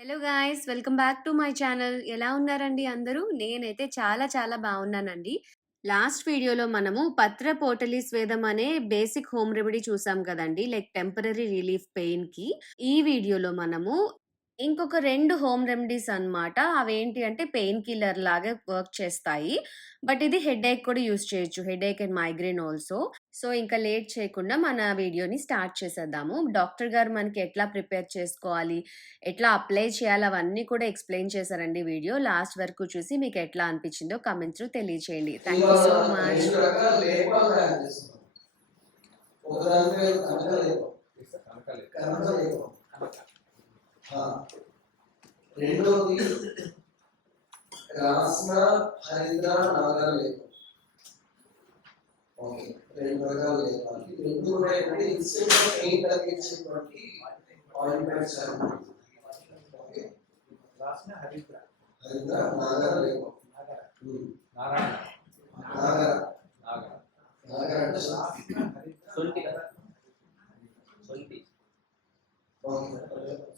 Hello guys welcome back to my channel ఎలా ఉన్నారండి అందరూ? నేనైతే చాలా చాలా బాగున్నానండి. లాస్ట్ వీడియోలో మనము పత్ర పోటలి స్వేదం అనే బేసిక్ హోమ్ రెమెడీ చూసాం కదండి లైక్ టెంపరీ రిలీఫ్ పెయిన్కి. ఈ వీడియోలో మనము ఇంకొక రెండు హోమ్ రెమెడీస్ అన్నమాట. అవేంటి అంటే పెయిన్ కిల్లర్ లాగా వర్క్ చేస్తాయి. బట్ ఇది హెడ్ ఏక్ కూడా యూస్ చేయొచ్చు. Headache and migraine also. So ఇంకా లేట్ చేయకుండా మన వీడియోని స్టార్ట్ చేసేద్దాము. డాక్టర్ గారు మనకి ఎట్లా ప్రిపేర్ చేసుకోవాలి? ఎట్లా అప్లై చేయాలి? అవన్నీ కూడా ఎక్స్ప్లెయిన్ చేశారండి వీడియో. లాస్ట్ వరకు చూసి మీకు ఎట్లా అనిపించిందో కమెంట్స్ తెలియచేయండి. థ్యాంక్ యూ సో మచ్ రెండు రకాల లేపాలు తయారు చేస్తున్నాం ఒకదాని పేరు కనక లేపం కనక లేపం ఆ. రెండోది రాసిన హరిద్ర నాగర లేపం ఓకే రెండు రకాల లేపాలు ఈ రెండు కూడా ఏంటంటే ఇన్స్టెంట్ ఆఫ్ పెయిన్ తగ్గించేటువంటి ఆయింట్మెంట్స్ అన్నమాట ఓకే రాసిన హరిద్ర హరిద్ర నాగర లేపం నాగర ఉమ్. నారాయణ నాగర నాగర నాగర అంటే రాసిన హరిద్ర సొంటి కదా సొంటి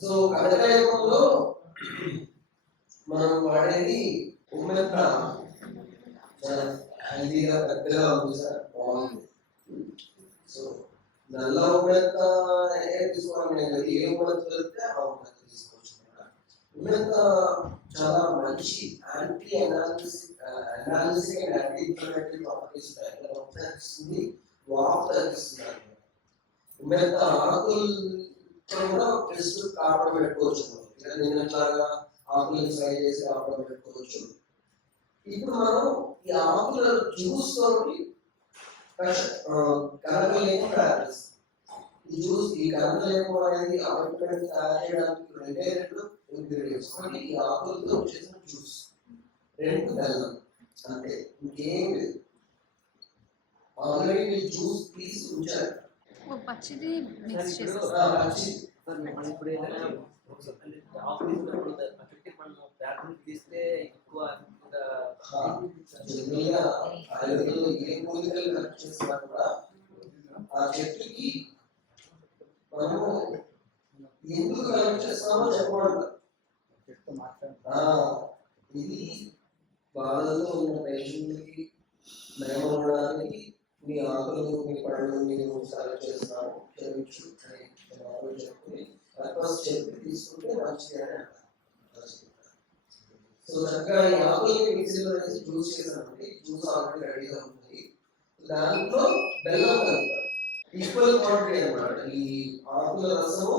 సో కనకలేపంలో మనం వాడేది ఉమ్మెత్త చాలా హెల్దీగా పెద్దగా ఉంది సార్. బాగుంది. సో నల్ల ఉమ్మెత్త ఏ తీసుకోవాలి నేను ఏ ఉమ్మెత్త దొరికితే ఆ ఉమ్మెత్త తీసుకోవచ్చు. అన్నమాట. ఉమ్మెత్త చాలా మంచి anti analysis analysis and anti inflammatory properties తగ్గిస్తుంది వాపు తగ్గిస్తుంది. అన్నమాట. ఉమ్మెత్త ఆకులు కూడా జస్ట్ కాపడ పెట్టుకోవచ్చు. మనం. నిన్నట్లాగా ఆకులను ఫ్రై చేసి కాపడ పెట్టుకోవచ్చు. ఇప్పుడు మనం ఈ ఆకుల జ్యూస్ తోటి కనకలేము తయారు చేస్తాం. ఈ జ్యూస్ ఈ కనకలేము అనేది ఆయింట్మెంట్ తయారు చేయడానికి రెండే రెండు ఇంగ్రీడియంట్స్ ఈ ఆకులతో చేసిన జ్యూస్ రెండు బెల్లం అంతే. ఇంకేం లేదు. ఆల్రెడీ మీరు జ్యూస్ తీసి ఉంచారు. పచ్చిది మిక్స్ చెట్టుకి మనము ఎందుకు చేస్తామో ఇది ఉన్న పేషెంట్కి నయం అవ్వడానికి నీ ఆకులను నీ పళ్ళు నేను సెలెక్ట్ చేస్తాను క్షమించు అని మామూలు చెప్పుకుని రిక్వెస్ట్ చెప్పి తీసుకుంటే మంచిది అని సో చక్కగా ఈ ఆకులని మిక్సీలో వేసి జ్యూస్ చేసామండి జ్యూస్ ఆల్రెడీ రెడీగా ఉంది. దాంట్లో బెల్లం కలుపుతారు ఈక్వల్ క్వాంటిటీ అనమాట ఈ ఆకుల రసము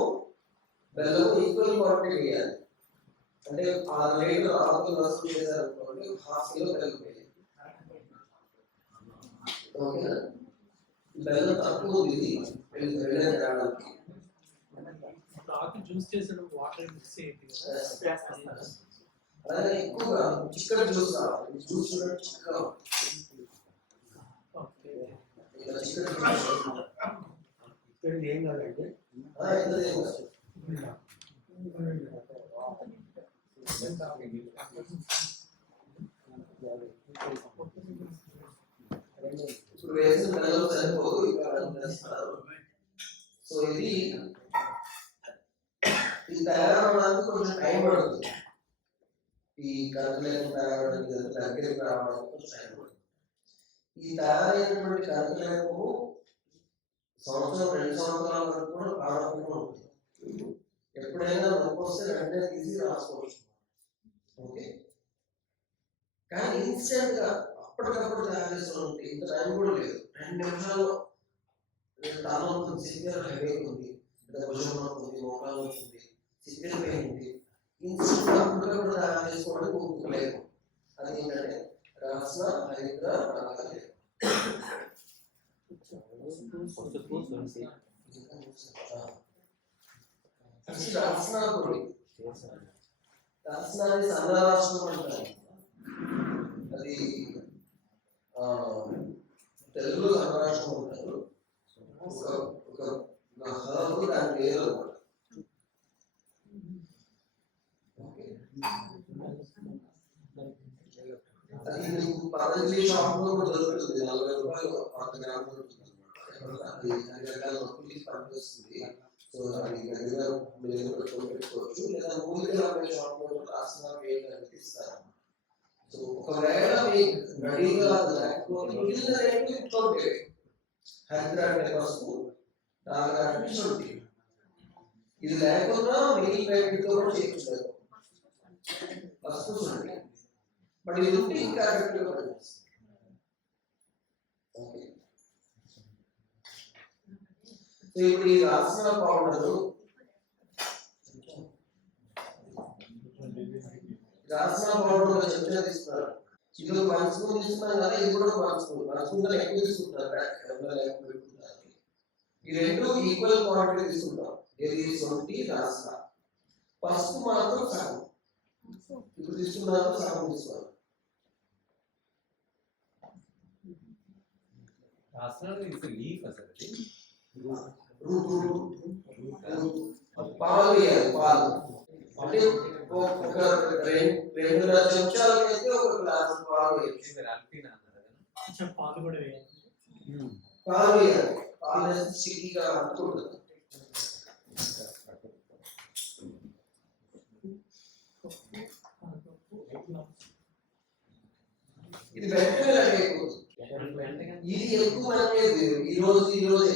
బెల్లం ఈక్వల్ క్వాంటిటీ వేయాలి. అంటే ఆ రేటు ఆకుల రసం చేశారనుకోండి హాఫ్ కిలో బెల్లం ఓకేనా బెల్లం తక్కువ ఉంది. ఇది వెళ్ళి వెళ్ళే తేడానికి జ్యూస్ చేసిన వాటర్ మిక్స్ అయ్యింది కదా. అలాగే ఎక్కువగా చికెన్ జ్యూస్ కావాలి జ్యూస్ చూడండి చిక్కగా ఏం కాదండి? ఇప్పుడు వేసిన బెల్లం సరిపోదు ఇక్కడ వేస్తారు సో ఇది ఇది తయారవడానికి కొంచెం టైం పడుతుంది. ఈ కరకలేని తయారవడానికి దగ్గరికి రావడానికి కొంచెం టైం పడుతుంది. ఈ తయారైనటువంటి కరకలేపు సంవత్సరం రెండు సంవత్సరాల వరకు కూడా ప్రారంభంగా ఉంటుంది. ఎప్పుడైనా నొప్పి వస్తే వెంటనే తీసి రాసుకోవచ్చు. ఓకే కానీ ఇన్స్టెంట్గా అప్పటికప్పుడు తయారు చేస్తూ ఉంటే ఇంత టైం కూడా లేదు. రెండు నిమిషాల్లో తల ఉంటుంది సివియర్ హైవే ఉంది. లేదా ఉంది మోకాలు నొప్పి ఉంది సివియర్ పెయిన్ ఉంది. ఇన్స్టెంట్ అప్పటికప్పుడు తయారు చేసుకోవడానికి ఇంకొక లేదు అది ఏంటంటే రాసిన హరిద్ర నాగలేదు పసుపు సొంటి ఫస్ట్ రాసిన పొడి రాసినది అంటారు. అది తెలుగులో సంభాషణ ఉంటారు ఒక ఒక ఒక హర్బ్ దాని పేరు అది పతంజలి కూడా దొరుకుతుంది. నలభై రూపాయలు వంద గ్రాములు దొరుకుతుంది అది అన్ని రకాల నొప్పులకి పనిచేస్తుంది. సో అది మీరు పెట్టుకోవచ్చు. లేదా మూలికలు అనే షాప్లో కూడా ఒకవేళ మీకు రెడీగా లేకపోతే మిగిలిన ఇంట్లో హైదరాబాద్ ఇది లేకుండా మిగిలిన కూడా బట్ ఇది ఉంటే ఇంకా ఓకే. సో ఇప్పుడు ఈ రాసిన పౌడర్ పౌడర్ ఒక చెంచా తీసుకున్నారు ఇది ఒక వన్ స్పూన్ తీసుకున్నాం కదా ఇది కూడా వన్ స్పూన్ వన్ స్పూన్ కన్నా ఎక్కువ తీసుకుంటారు ఎవరైనా ఎక్కువ పెట్టుకుంటారు ఈ రెండు ఈక్వల్ క్వాంటిటీ తీసుకుంటాం. ఇది సొంటి రాసిన పసుపు మాత్రం సగం. ఇప్పుడు తీసుకున్నారు సగం రాష్ట్రాలు ఇది లీఫ్ అసలు అది. రూట్ రూట్ పాలు వేయాలి పాలు అంటే ఒక- ఒక రెండు రెండున్నర చెంచాలు అయితే ఒక గ్లాస్ పాలు వేయచ్చు మీరు అల్పినా అన్నారు కదా. కొంచెం పాలు కూడా వేయాలి పాలు వేయాలి పాలు వేస్తే సిగ్గిగా అంటుకుంటుంది ఇది వెంటనే రెడీ అయిపోతుంది ఇది ఎక్కువ అనేది ఈ రోజు ఈ రోజే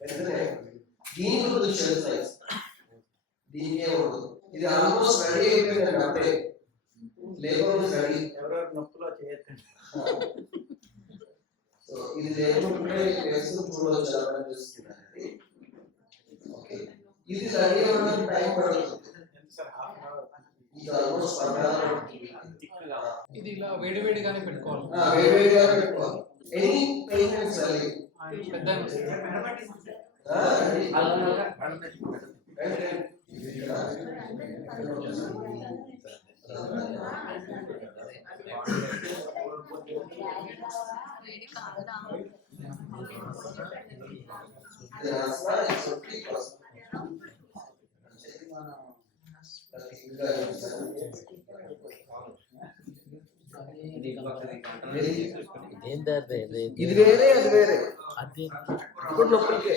వెంటనే దీనికి ఉంటుంది షెల్ సైజ్ దీనికే ఉండదు ఆల్మోస్ట్ రెడీ అయిపోయిందండి అప్పుడే లేబర్ రెడీ ఎవరెవరు నొప్పులో చేయొద్దండి. సో ఇది లేకుంటే వేసుకుని చూడవచ్చు ఎలా చూస్తున్నారండి. ఓకే. ఇది రెడీ అవ్వడానికి టైం పడుతుంది ఎంత సార్ హాఫ్ అన్ అవర్ ఇది ఆల్మోస్ట్ థిక్గా ఇది ఇలా వేడివేడిగానే పెట్టుకోవాలి. ఆ, వేడివేడిగా పెట్టుకోవాలి ఎనీ పెయిన్ అండ్ సర్లీ పెద్ద ఇది ఇటు పక్కది కంట్రోల్ చేసుకొని. ఇది వేరే అది వేరే అది ఇప్పుడు నొప్పులకే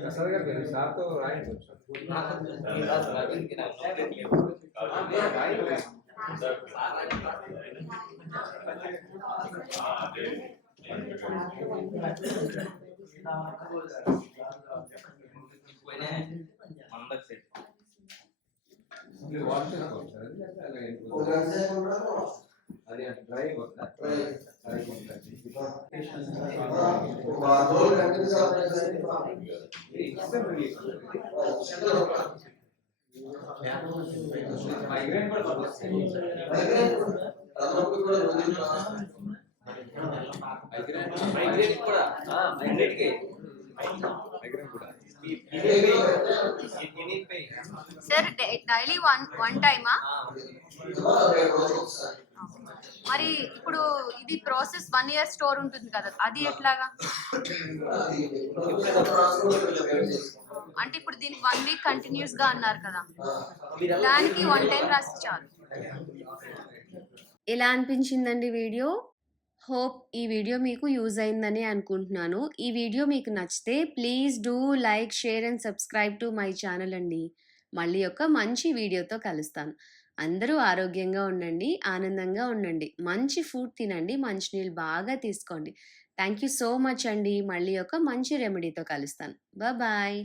ప్రసాద్ గారు మీరు సార్తో రాయండి ఈ పోయినా మందకు సెట్ మీరు వాష్ చేసుకోవాలి సార్ అది అట్లా అలాగే వెళ్ళిపోతుంది. ఒక గంట సేపు ఉండడం అది డ్రై వస్తా Dry. డ్రై ఉంటుంది ఒక వారం రోజులు కంటిన్యూస్ ఆపరేషన్ చేస్తే బాగుంటుంది. ఇన్స్టెంట్ రిలీఫ్ సెంటర్ ఒక మైగ్రేన్ కూడా సార్ డైలీ వన్ వన్ టైమా మరి ఇప్పుడు ఇది ప్రాసెస్ వన్ ఇయర్ స్టోర్ ఉంటుంది కదా అది ఎట్లాగా? అంటే ఇప్పుడు దీనికి వన్ వీక్ కంటిన్యూస్గా అన్నారు కదా దానికి వన్ టైం రాసి చాలు. ఎలా అనిపించిందండి వీడియో? హోప్ ఈ వీడియో మీకు యూజ్ అయిందని అనుకుంటున్నాను. ఈ వీడియో మీకు నచ్చితే please do like share and subscribe to my channel అండి. మళ్ళీ ఒక మంచి వీడియోతో కలుస్తాను. అందరూ ఆరోగ్యంగా ఉండండి ఆనందంగా ఉండండి. మంచి ఫుడ్ తినండి మంచినీళ్ళు బాగా తీసుకోండి. థ్యాంక్ యూ సో మచ్ అండి. మళ్ళీ ఒక మంచి రెమెడీతో కలుస్తాను. బాయ్